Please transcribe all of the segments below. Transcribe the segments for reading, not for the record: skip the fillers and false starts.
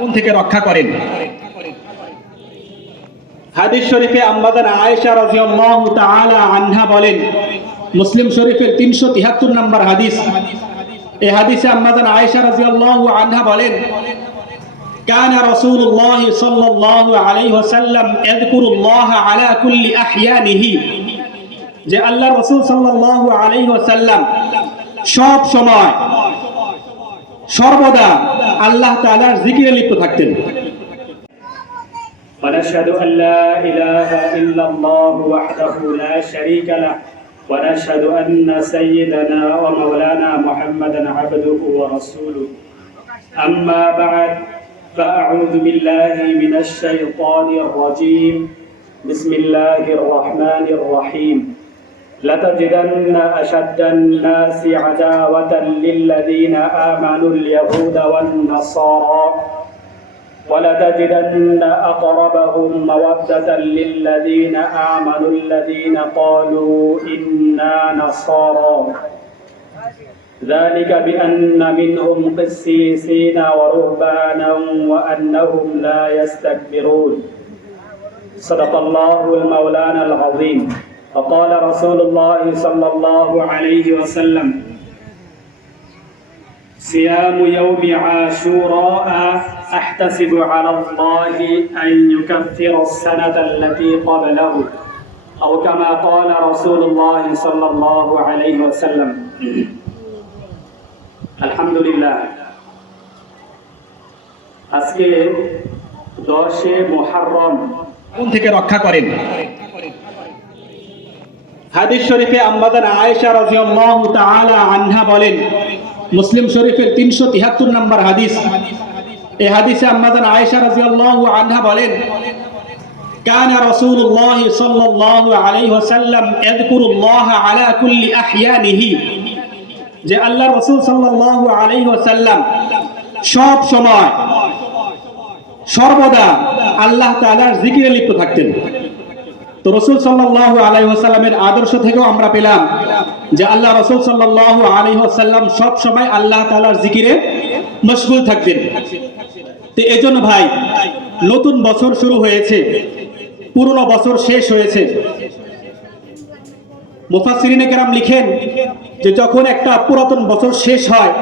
কোন থেকে রক্ষা করেন। হাদিস শরীফে আম্মা জান আয়েশা রাদিয়াল্লাহু তাআলা আনহা বলেন, মুসলিম শরীফের 373 নম্বর হাদিস, এই হাদিসে আম্মা জান আয়েশা রাদিয়াল্লাহু আনহা বলেন, কানা রাসূলুল্লাহ সাল্লাল্লাহু আলাইহি ওয়াসাল্লাম ইয়াযকুরুল্লাহ আলা কুল্লি আহইয়ানিহি, যে আল্লাহর রাসূল সাল্লাল্লাহু আলাইহি ওয়াসাল্লাম সব সময় সর্বদা আল্লাহ তাআলার জিকিরে লিপ্ত থাকতেন। ونشهد أن لا إله إلا الله وحده لا شريك له ونشهد أن سيدنا ومولانا محمدا عبده ورسوله أما بعد فأعوذ بالله من الشيطان الرجيم بسم الله الرحمن الرحيم لتجدن أشد الناس عداوة للذين آمنوا اليهود والنصارى ولتجدن أقربهم مودة للذين آمنوا الذين قالوا إنا نصارى ذلك بأن منهم قسيسين ورهبانا وأنهم لا يستكبرون صدق الله المولانا العظيم وقال رسول الله صلى الله عليه وسلم صيام يوم عاشوراء أحتسب على الله أن يكفر السنة التي قبله أو كما قال رسول الله صلى الله عليه وسلم الحمد لله আজকে 10 মুহররম কোন থেকে রক্ষা করেন। হাদিস শরীফে আম্মা জান আয়েশা রাদিয়াল্লাহু তাআলা আনহা বলেন, মুসলিম শরীফের 373 নম্বর হাদিস, এই হাদিসে আম্মা জান আয়েশা রাদিয়াল্লাহু আনহা বলেন, কানা রাসূলুল্লাহ সাল্লাল্লাহু আলাইহি ওয়াসাল্লাম ইয়াযকুরুল্লাহ আলা কুল্লি আহইয়ানিহি, যে আল্লাহর রাসূল সাল্লাল্লাহু আলাইহি ওয়াসাল্লাম সব সময় সর্বদা আল্লাহ তাআলার জিকিরে লিপ্ত থাকতেন। তো রাসূল সাল্লাল্লাহু আলাইহি ওয়াসাল্লামের আদর্শ থেকেও আমরা পেলাম যে আল্লাহ রাসূল সাল্লাল্লাহু আলাইহি ওয়াসাল্লাম সব সময় আল্লাহ তাআলার জিকিরে মশগুল থাকতেন। তো এজন্য ভাই, নতুন বছর শুরু হয়েছে, পুরনো বছর শেষ হয়েছে। মুফাসসিরিনে কেরাম লিখেন যে যখন একটা পুরাতন বছর শেষ হয়,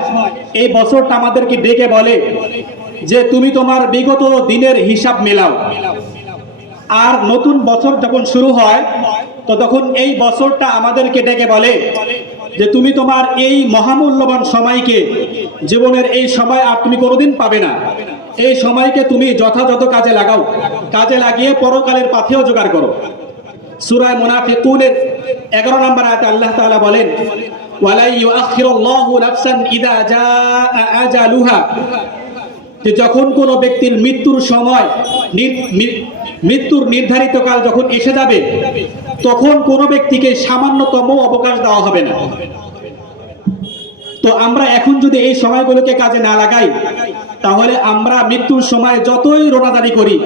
এই বছরটা আমাদেরকে ডেকে বলে যে তুমি তোমার বিগত দিনের হিসাব মেলাও। আর নতুন বছর যখন শুরু হয়, তো তখন এই বছরটা আমাদেরকে ডেকে বলে যে তুমি তোমার এই মহামূল্যবান সময়কে, জীবনের এই সময় আর তুমি কোনোদিন পাবে না, এই সময়কে তুমি যথাযথ কাজে লাগাও, কাজে লাগিয়ে পরকালের পাথেও জোগাড় করো। সূরা মুনাফিকুনের 11 নম্বর আয়াতে আল্লাহ তাআলা বলেন, ওয়ালা ইউআখিরুল্লাহু নাফসান ইযা জাআ আজালুহা, যে যখন কোনো ব্যক্তির মৃত্যুর সময়, মৃত্যুর নির্ধারিত কাল যখন এসে যাবে, তখন কোনো ব্যক্তিকে সামান্যতম অবকাশ দেওয়া হবে না। তো আমরা এখন যদি এই সময়গুলোকে কাজে না লাগাই, তাহলে আমরা মৃত্যুর সময় যতই রোনাদারি করি,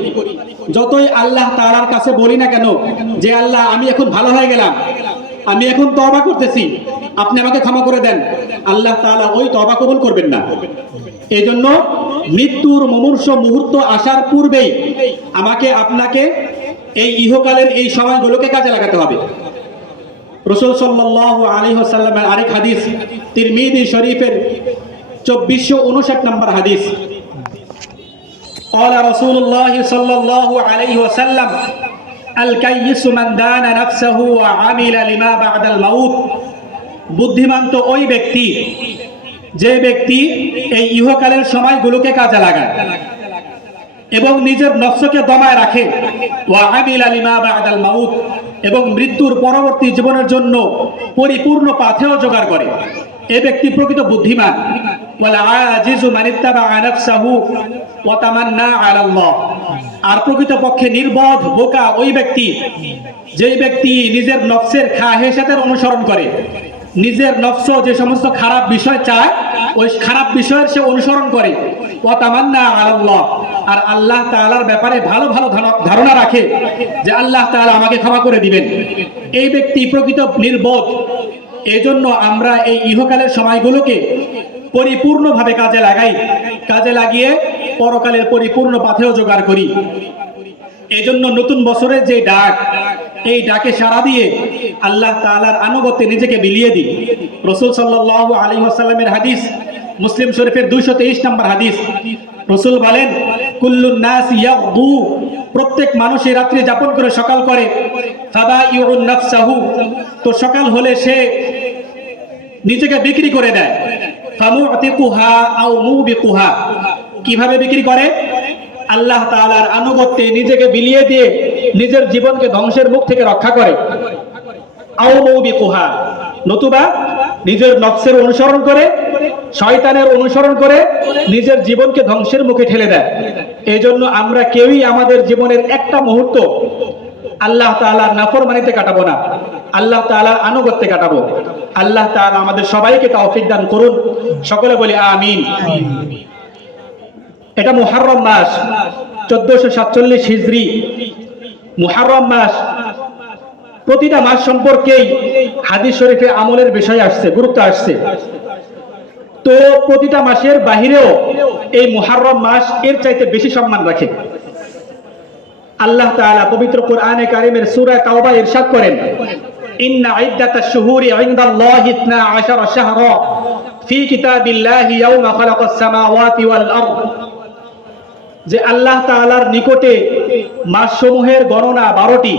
যতই আল্লাহ তাআলার কাছে বলি না কেন যে আল্লাহ আমি এখন ভালো হয়ে গেলাম, আমি এখন তওবা করতেছি, আপনি আমাকে ক্ষমা করে দেন, আল্লাহ তাআলা ওই তওবা কবুল করবেন না। এই জন্য মৃত্যুর মুমূর্ষ মুহূর্ত আসার পূর্বেই আমাকে আপনাকে এই ইহকালের এই সময়গুলোকে কাজে লাগাতে হবে। রাসূল সাল্লাল্লাহু আলাইহি ওয়াসাল্লামের আরেক হাদিস, তিরমিজি শরীফের 2459 নম্বর হাদিস, قال رسول الله صلى الله عليه وسلم الكيس من دان نفسه وعمل لما بعد الموت, বুদ্ধিমান তো ওই ব্যক্তি যে ব্যক্তি এই ইহকালের সময়গুলোকে কাজে লাগায় এবং নিজের নফসকে দমায় রাখে, ওয়া আমিলা লিমা বা'দাল মাউত, এবং মৃত্যুর পরবর্তী জীবনের জন্য পরিপূর্ণ পাথেয় জোগাড় করে, এই ব্যক্তি প্রকৃত বুদ্ধিমান। ওয়াল আজিজু মান ইত্তাবা নাফসাহু ওয়া তামান্না আলা আল্লাহ, আর প্রকৃতপক্ষে নির্বোধ বোকা ওই ব্যক্তি যেই ব্যক্তি নিজের নফসের খাহেসাতের অনুসরণ করে, নিজের নফস যে সমস্ত খারাপ বিষয় চায় ওই খারাপ বিষয়ের সে অনুসরণ করে, ওয়া তামান্না আলা আল্লাহ, আর আল্লাহ তাআলার ব্যাপারে ভালো ভালো ধারণা রাখে যে আল্লাহ তাআলা আমাকে ক্ষমা করে দিবেন, এই ব্যক্তি প্রকৃত নির্বোধ। এজন্য আমরা এই ইহকালের সময়গুলোকে পরিপূর্ণভাবে কাজে লাগাই, কাজে লাগিয়ে পরকালের পরিপূর্ণ পাথেয় জোগাড় করি। এই জন্য নতুন বছরের যে ডাক, এই ডাকে সাড়া দিয়ে আল্লাহ তাআলার আনুগত্যে নিজেকে বিলিয়ে দিই। রাসূল সাল্লাল্লাহু আলাইহি ওয়াসাল্লামের হাদিস, মুসলিম শরীফের 223 নম্বর হাদিস, রাসূল বলেন, কুল্লুন নাস ইয়াগদু, প্রত্যেক মানুষই রাত্রি যাপন করে সকাল করে, ফাবাইউন নাফসাহু, তো সকাল হলে সে নিজেকে বিক্রি করে দেয়, ফামুতিকুহা আও মুবিকুহা, কিভাবে বিক্রি করে? আল্লাহ তাআলার আনুগত্যে নিজেকে বিলিয়ে দিয়ে নিজের জীবনকে ধ্বংসের মুখ থেকে রক্ষা করে, আও মুবিকুহা, নতুবা নিজের নফসের অনুসরণ করে, শয়তানের অনুসরণ করে নিজের জীবনকে ধ্বংসের মুখে ঠেলে দেয়। এই জন্য আমরা কেউই আমাদের জীবনের একটা মুহূর্ত আল্লাহ তাআলার নাফরমানিতে কাটাবো না, আল্লাহ তাআলার আনুগত্যে কাটাবো। আল্লাহ তাআলা আমাদের সবাইকে তৌফিক দান করুন, সকলে বলি আমিন। এটা মুহররম মাস, 1447 হিজরি মুহররম মাস। প্রতিটা মাস সম্পর্কেই হাদিস শরীফে আমলের বিষয় আসছে, গুরুত্ব আসছে। তো প্রতিটা মাসের বাহিরেও এই মুহররম মাস এর চাইতে বেশি সম্মান রাখে। আল্লাহ তাআলা পবিত্র কোরআনে কারীমের সূরা তাওবা ইরশাদ করেন, ইন্না ইদ্দাতাশ শুহুরি ইনদাল্লাহি 12 শাহরা ফি কিতাবিল্লাহি ইয়াওমা খালাকাস সামাওয়াতি ওয়াল আরদ, যে আল্লাহ তাআলার নিকটে মাসসমূহের গণনা 12টি।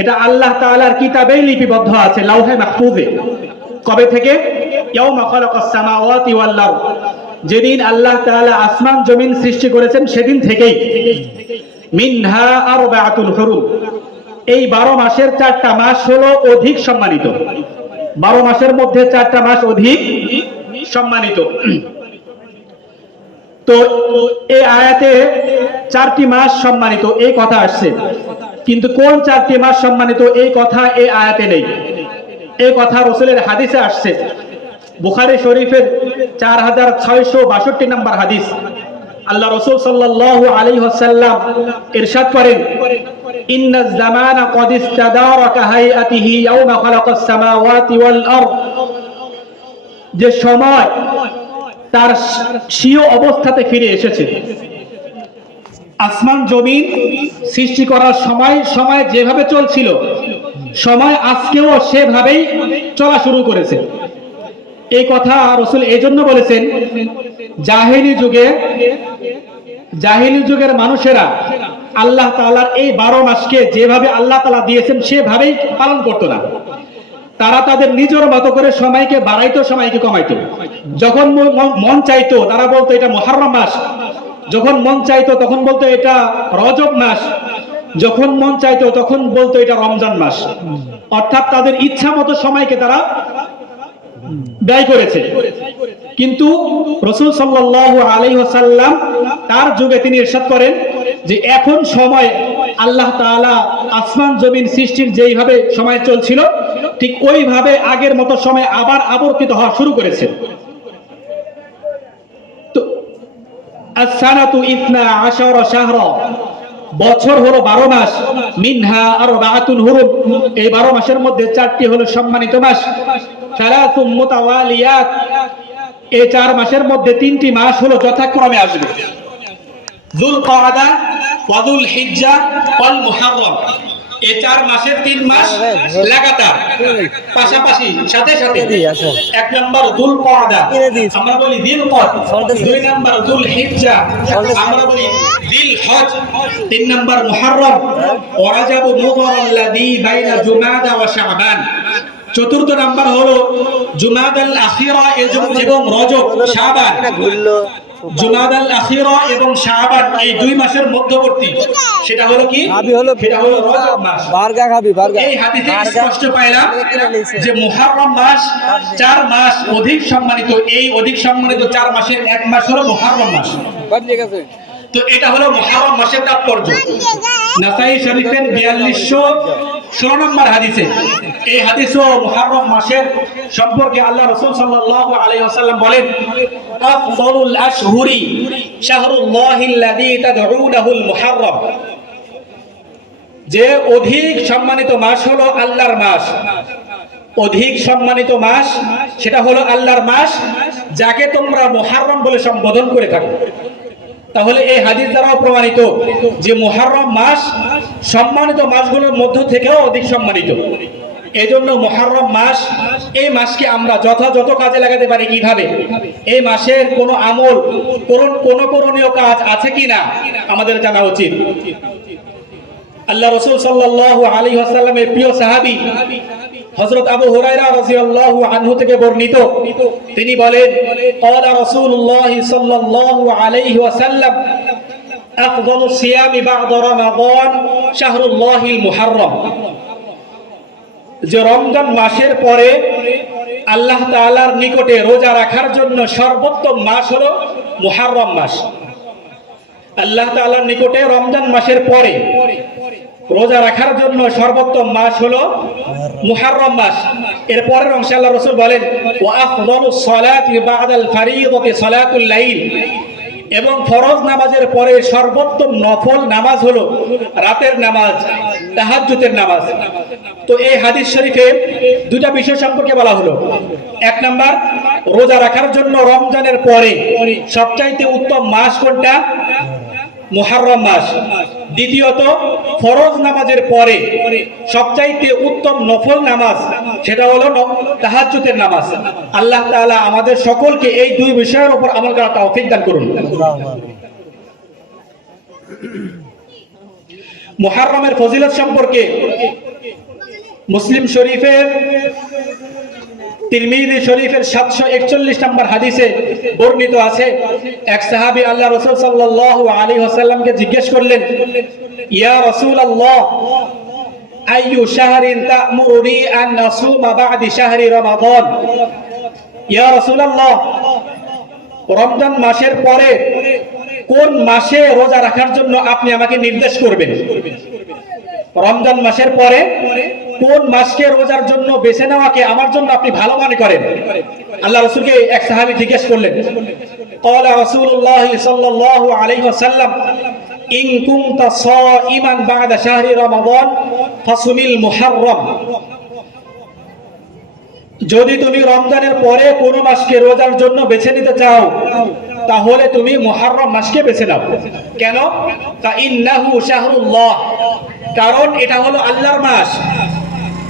এটা আল্লাহ তাআলার কিতাবেই লিপিবদ্ধ আছে, লাউহে মাহফুজে। কবে থেকে? ইয়াওমা খালাকাস সামাওয়াতি ওয়াল আরদ, যেদিন আল্লাহ তাআলা আসমান জমিন সৃষ্টি করেছেন সেদিন থেকেই। মিনহা আরবাতুল হুরুম, এই 12 মাসের 4টা মাস হলো অধিক সম্মানিত। 12 মাসের মধ্যে 4টা মাস অধিক সম্মানিত। তো এই আয়াতে 4টি মাস সম্মানিত এই কথা আসছে, কিন্তু কোন 4টি মাস সম্মানিত এই কথা এই আয়াতে নেই। এই কথা রাসূলের হাদিসে আসছে, বুখারী শরীফের 4662 নম্বর হাদিস। আল্লাহ রাসূল সাল্লাল্লাহু আলাইহি ওয়াসাল্লাম ইরশাদ করেন, ইন্নাজ জামানা ক্বাদ ইস্তাদারা কাহাইআতিহি ইয়াওমা খালাকাস সামাওয়াতি ওয়াল আরদ, যে সময় তার স্বীয় অবস্থাতে ফিরে এসেছে। আসমান জমিন সৃষ্টি করার সময় যেভাবে চলছিল, সময় আজকেও সেভাবেই চলা শুরু করেছে। এই কথা রাসূল এই জন্য বলেছেন, জাহেলি যুগের মানুষেরা আল্লাহ তাআলার এই 12 মাসকে যেভাবে আল্লাহ তাআলা দিয়েছেন সেভাবেই পালন করতো না। তারা তাদের নিজের মতো করে সময়কে বাড়াইতো, সময়কে কমাইতো। যখন মন চাইতো তারা বলতো এটা মুহররম মাস, যখন মন চাইতো তখন বলতো এটা রজব মাস, যখন মন চাইতো তখন বলতো এটা রমজান মাস। অর্থাৎ তাদের ইচ্ছা মতো সময়কে তারা ব্যয় করেছে। কিন্তু রাসূল সাল্লাল্লাহু আলাইহি ওয়াসাল্লাম তার যুগে তিনি ইরশাদ করেন যে এখন সময় আল্লাহ তাআলা আসমান জমিন সৃষ্টির যেইভাবে সময় চলছিল ঠিক ওইভাবে আগের মতো সময় আবার আবর্তিত হওয়া শুরু করেছে। তো as-sanatu 12 শাহরা, বছর হলো 12 মাস। মিনহা আরবাতুন হুরুম, এই 12 মাসের মধ্যে 4টি হলো সম্মানিত মাস। সালাতুম মুতাওয়ালিয়াত, এই 4 মাসের মধ্যে 3টি মাস হলো যথাক্রমে আসবে, যুলকাদা ওয়া যুলহিজ্জা ওয়াল মুহররম। এই 4 মাসের 3 মাস লাগাতার পাশাপাশি সাথে সাথে। 1 নম্বর যুলকাদা, আমরা বলি যিলকদ। 2 নম্বর যুলহিজ্জা, আমরা বলি যিলহজ। 3 নম্বর মুহররম, ওয়া রাজাবু মুদাররাল্লাযী বাইনা জুমাদা ওয়া শাবান। 4র্থ নাম্বার হলো জুমাদাল আখিরা এবং রজব শাবান। জুমাদাল আখিরা এবং শাবান এই 2 মাসের মধ্যবর্তী, সেটা হলো কি? সেটা হলো রজব মাস। এই হাদিসে স্পষ্ট পাইলাম যে মুহররম মাস 4 মাস অধিক সম্মানিত। এই অধিক সম্মানিত 4 মাসের 1 মাস হলো মুহররম মাস। তো এটা হলো মুহররম মাসের তাৎপর্য। নাসাই শরীফের 4216 নম্বর হাদিসে, এই হাদিসও মুহররম মাসের সম্পর্কে আল্লাহ রাসূল সাল্লাল্লাহু আলাইহি ওয়াসাল্লাম বলেন, আফদালুল আশহুরি শাহরুল্লাহিল্লাযী তাদউনাহুল মুহররম, যে অধিক সম্মানিত মাস হলো আল্লাহর মাস। অধিক সম্মানিত মাস সেটা হলো আল্লাহর মাস, যাকে তোমরা মুহররম বলে সম্বোধন করে থাকো। তাহলে এই হাদিস দ্বারাও প্রমাণিত যে মুহররম মাস সম্মানিত মাসগুলোর মধ্য থেকেও অধিক সম্মানিত। এই জন্য মুহররম মাস, এই মাসকে আমরা যথাযথ কাজে লাগাতে পারি কিভাবে, এই মাসের কোনো আমল, কোনো করণীয় কাজ আছে কিনা আমাদের জানা উচিত। আল্লাহ রাসূল সাল্লাল্লাহু আলাইহি ওয়াসাল্লামের প্রিয় সাহাবী হযরত আবু হুরায়রা রাদিয়াল্লাহু আনহু থেকে বর্ণিত, তিনি বলেন, ক্বালা রাসূলুল্লাহ সাল্লাল্লাহু আলাইহি ওয়াসাল্লাম আফদালুস সিয়ামি বা'দা রমাদান শাহরুল্লাহিল মুহররম, যে রমজান মাসের পরে আল্লাহ তাআলার নিকটে রোজা রাখার জন্য সর্বোত্তম মাস হলো মুহররম মাস। আল্লাহ তাআলার নিকটে রমজান মাসের পরে রোজা রাখার জন্য সর্বোত্তম মাস হলো মুহররম মাস। এর পরের অংশে আল্লাহ রাসূল বলেন, ওয়া আফদালুস সালাতি বা'দাল ফারিইদাতি সালাতুল লাইল, এবং ফরজ নামাজের পরে সর্বোত্তম নফল নামাজ হলো রাতের নামাজ, তাহাজ্জুদের নামাজ। তো এই হাদিস শরীফে দুটা বিষয় সম্পর্কে বলা হলো। এক নাম্বার, রোজা রাখার জন্য রমজানের পরে সবচাইতে উত্তম মাস কোনটা? মুহররম মাস। দ্বিতীয়ত, ফরজ নামাজের পরে সবচাইতে উত্তম নফল নামাজ সেটা হলো তাহাজ্জুদের নামাজ। আল্লাহ তাআলা আমাদের সকলকে এই দুই বিষয়ের উপর আমল করার তৌফিক দান করুন। মুহররমের ফজিলত সম্পর্কে মুসলিম শরীফের, তিরমিজি শরীফের 741 নম্বর হাদিসে বর্ণিত আছে, এক সাহাবী আল্লাহ রাসূল সাল্লাল্লাহু আলাইহি ওয়াসাল্লামকে জিজ্ঞেস করলেন, ইয়া রাসূলুল্লাহ, আইয়ু শাহরিন তা'মুরুনি আন নাসুমা বা'দি শাহরি রমাদান? ইয়া রাসূলুল্লাহ, রমজান মাসের পরে কোন মাসে রোজা রাখার জন্য আপনি আমাকে নির্দেশ করবেন? রমজান মাসের পরে কোন মাসকে রোজার জন্য বেছে নেওয়াকে আমার জন্য আপনি ভালো মনে করেন? আল্লাহ রাসূলকে এক সাহাবী জিজ্ঞেস করলেন। ক্বালা রাসূলুল্লাহ সাল্লাল্লাহু আলাইহি ওয়াসাল্লাম, ইন কুনতা সাইমান বা'দা শাহরি রমাদান ফাসুমিল মুহররম, যদি তুমি রমজানের পরে কোন মাসকে রোজার জন্য বেছে নিতে চাও তাহলে তুমি মুহররম মাসকে বেছে নাও। কেন? তা ইন্নাহু শাহরুল্লাহ, কারণ এটা হলো আল্লাহর মাস।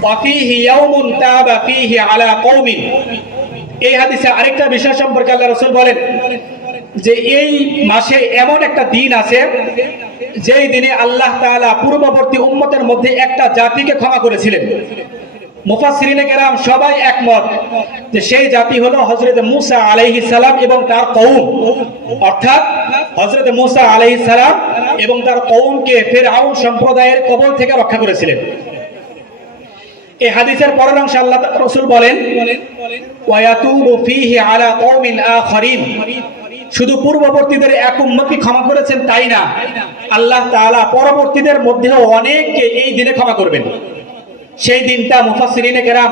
ওয়াফিহি ইয়াউমুন তাবা ফিহি আলা কওমিন, এই হাদিসে আরেকটা বিষয় সম্পর্কে আল্লাহ রাসূল বলেন যে এই মাসে এমন একটা দিন আছে যেই দিনে আল্লাহ তাআলা পূর্ববর্তী উম্মতের মধ্যে একটা জাতিকে ক্ষমা করেছিলেন। মুফাসসিরিনে কেরাম সবাই একমত যে সেই জাতি হলো হযরত মূসা আলাইহিস সালাম এবং তার কওম, অর্থাৎ হযরত মূসা আলাইহিস সালাম এবং তার কওমকে ফিরআউন সম্প্রদায়ের কবল থেকে রক্ষা করেছিলেন। এই হাদিসের পরের অংশে আল্লাহ রাসূল বলেন, ওয়া ইয়াতুবু ফীহি আলা কওমিন আখারিন, শুধু পূর্ববর্তীদের এক উম্মতকে ক্ষমা করেছেন তাই না, আল্লাহ তাআলা পরবর্তীদের মধ্যেও অনেককে এই দিনে ক্ষমা করবেন। সেই দিনটা মুফাসসিরিনে কেরাম,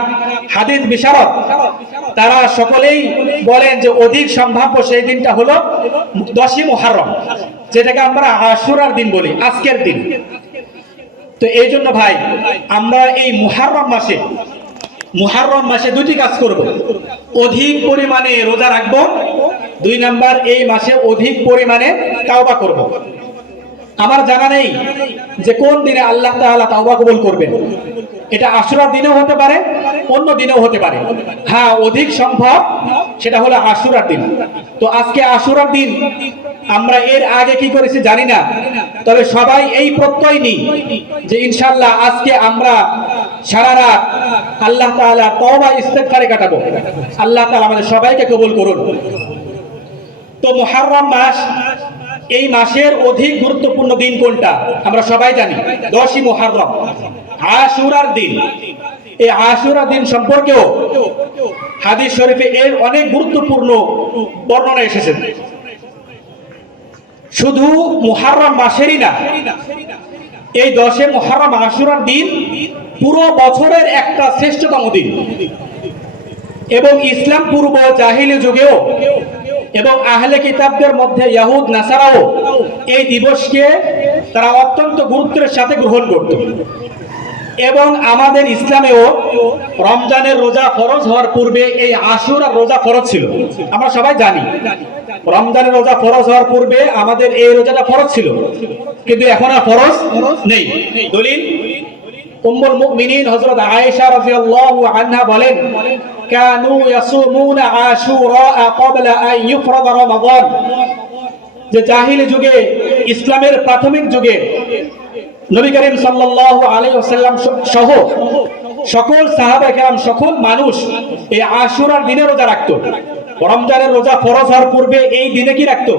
হাদিস বিশারদ, তারা সকলেই বলেন যে অধিক সম্ভাব্য সেই দিনটা হলো 10ই মুহররম, যেটাকে আমরা আশুরার দিন বলি, আজকের দিন। তো এই জন্য ভাই, আমরা এই মুহররম মাসে দুটি কাজ করব। অধিক পরিমাণে রোজা রাখবো, 2 নাম্বার এই মাসে অধিক পরিমাণে তাওবা করব। আমার জানা নেই যে কোন দিনে আল্লাহ তাআলা তাওবা কবুল করবেন। এটা আশুরার দিনেও হতে পারে, অন্য দিনেও হতে পারে। হ্যাঁ, অধিক সম্ভব সেটা হলো আশুরার দিন। তো আজকে আশুরার দিন, আমরা এর আগে কি করেছি জানি না, তবে সবাই এই প্রত্যয় নিই যে ইনশাআল্লাহ আজকে আমরা সারা রাত আল্লাহ তাআলা তওবা ইস্তেগফারে কাটাবো। আল্লাহ তাআলা আমাদের সবাইকে কবুল করুন। তো মুহররম মাস, এই মাসের অধিক গুরুত্বপূর্ণ দিন কোনটা আমরা সবাই জানি, 10ই মুহররম, আশুরার দিন। এই আশুরার দিন সম্পর্কেও হাদিস শরীফে এর অনেক গুরুত্বপূর্ণ বর্ণনা এসেছে। শুধু মুহররম মাসেরই না, এই 10 মুহররম আশুরার দিন পুরো বছরের একটা শ্রেষ্ঠতম দিন। এবং ইসলাম পূর্ব জাহিলি যুগেও এবং আহলে কিতাবদের মধ্যে ইহুদ নাসারাও এই দিবসকে তারা অত্যন্ত গুরুত্বের সাথে গ্রহণ করত। এবং আমাদের ইসলামেও রমজানের রোজা ফরজ হওয়ার পূর্বে এই আশুরার রোজা ফরজ ছিল, আমরা সবাই জানি। রমজানের রোজা ফরজ হওয়ার পূর্বে আমাদের এই রোজাটা ফরজ ছিল, কিন্তু এখন আর ফরজ নেই। দলিল উম্মুল মুমিনিন হযরত আয়েশা রাদিয়াল্লাহু আনহা বলেন, কানু ইয়াসুমুনা আশুরা ক্বাবলা আন ইফরাদ রমাদান, যে জাহিলি যুগে, ইসলামের প্রাথমিক যুগে নবী করিম সাল্লাল্লাহু আলাইহি ওয়াসাল্লাম সহ সকল সাহাবা কেরাম, সকল মানুষ এই আশুরার দিনে রোজা রাখতো। রমজানের রোজা ফরজ হওয়ার পূর্বে এই দিনে কি রাখতো?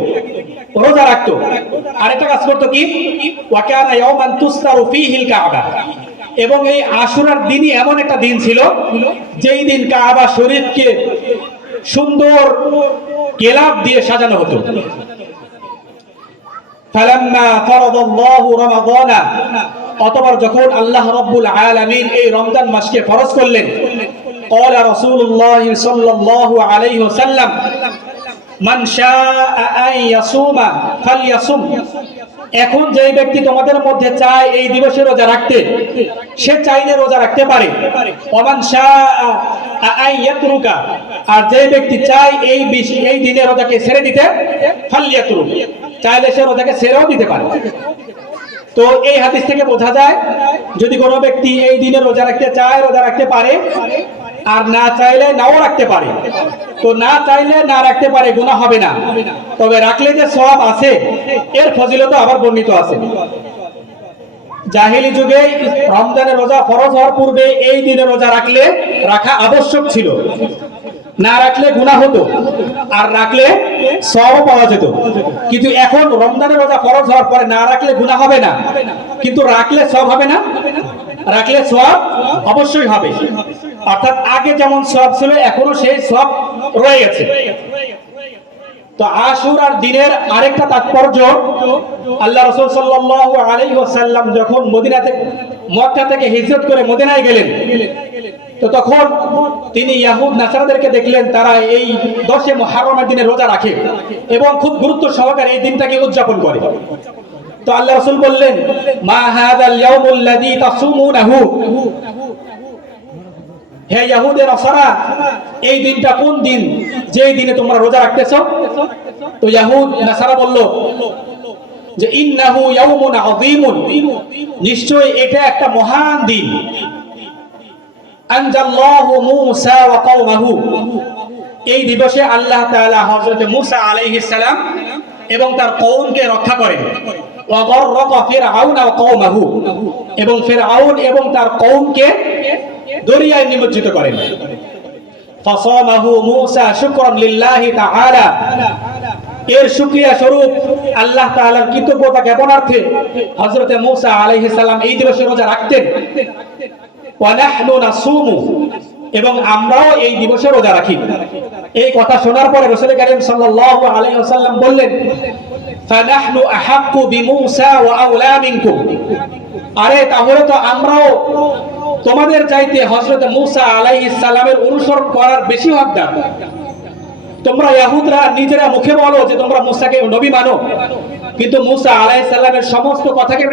রোজা রাখতো। আরেকটা কাজ করতো কি, ওয়া কানা ইয়াওমান তুসতারু ফীহিল কাবা, এবং এই আশুরার দিনই এমন একটা দিন ছিল যেই দিন কাবা শরীফকে সুন্দর কেলাব দিয়ে সাজানো হতো। ফালাম্মা ফারাদাল্লাহু রমাদানা, অতঃপর যখন আল্লাহ রাব্বুল আলামিন এই রমজান মাসকে ফরজ করলেন, ক্বালা রাসূলুল্লাহ সাল্লাল্লাহু আলাইহি ওয়াসাল্লাম, মান শাআ আন ইয়াসুমা ফালইয়াসুম, এখন যে ব্যক্তি তোমাদের মধ্যে চায় এই দিবসে রোজা রাখতে, সে চাইলে রোজা রাখতে পারে। ওমান শাআ আন ইয়াতরুকা, আর যে ব্যক্তি চায় এই দিনে রোজাকে ছেড়ে দিতে, ফালইয়াতরুক, চাইলে সে রোজাকে ছেড়েও দিতে পারে। তো এই হাদিস থেকে বোঝা যায়, যদি কোনো ব্যক্তি এই দিনে রোজা রাখতে চায় রোজা রাখতে পারে, আর না চাইলে নাও রাখতে পারে। তো না চাইলে না রাখতে পারে, গুনাহ হবে না। তবে রাখলে যে সওয়াব আছে, এর ফজিলত আবার বর্ণিত আছে। জাহেলি যুগে রমজানের রোজা ফরজ হওয়ার পূর্বে এই দিনে রোজা রাখা আবশ্যক ছিল। না রাখলে গুনাহ হতো, আর রাখলে সওয়াব পাওয়া যেত। কিন্তু এখন রমজানের রোজা ফরজ হওয়ার পরে না রাখলে গুনাহ হবে না, কিন্তু রাখলে সওয়াব হবে না। রাখলে সওয়াব অবশ্যই হবে, অর্থাৎ আগে যেমন সওয়াব ছিল এখনো সেই সওয়াব রয়ে গেছে। তো আশুরার দিনের আরেকটা তাৎপর্য, আল্লাহ রাসূল সাল্লাল্লাহু আলাইহি ওয়াসাল্লাম যখন মক্কা থেকে হিজরত করে মদিনায় গেলেন, তো তখন তিনি ইয়াহুদ নাসারাদেরকে দেখলেন তারা এই 10 মুহররমের দিনে রোজা রাখে এবং খুব গুরুত্ব সহকারে এই দিনটাকে উদযাপন করে। তো আল্লাহ রাসূল বললেন, মা হাযাল ইয়াউমুল্লাযী তাসুমুনাহু, হে ইহুদি নাসারা, এই দিনটা কোন দিন যেই দিনে তোমরা রোজা রাখতেছো? তো ইহুদ নাসারা বলল যে ইন্নাহু ইয়াউমুন আযীমুন, নিশ্চয়ই এটা একটা মহান দিন। আনজাল্লাহু মূসা ওয়া কওমাহু, এই দিবসে আল্লাহ তাআলা হযরত মূসা আলাইহিস সালাম এবং তার কওমকে রক্ষা করেন। ওয়া গররাকা ফিরআউন ওয়া কওমাহু, এবং ফিরআউন এবং তার কওমকে দরিয়ায় নিমজ্জিত করেন। ফাসামাহু মূসা শুকরান লিল্লাহি তাআলা, এর শুকরিয়া স্বরূপ আল্লাহ তাআলার কৃতজ্ঞতা জ্ঞাপনার্থে হযরত মূসা আলাইহিস সালাম এই দিবসে রোজা রাখতেন। ওয়া নাহনু নাসুমু, এবং আমরাও এই দিবসে রোজা রাখি। এই কথা শোনার পরে রাসূল কারীম সাল্লাল্লাহু আলাইহি ওয়াসাল্লাম বললেন, ফানাহনু আহাক্কু বিমূসা ওয়া আওলা মিনকুম, আরে তাহলে তো আমরাও তোমাদের চাইতে হযরত মূসা আলাইহিস সালামের অনুসরণ করার বেশি হকদার। তোমরা ইহুদরা নিজেরা মুখে বলো যে তোমরা মূসাকে নবী মানো, কিন্তু মূসা আলাইহিস সালামের সমস্ত কথাকে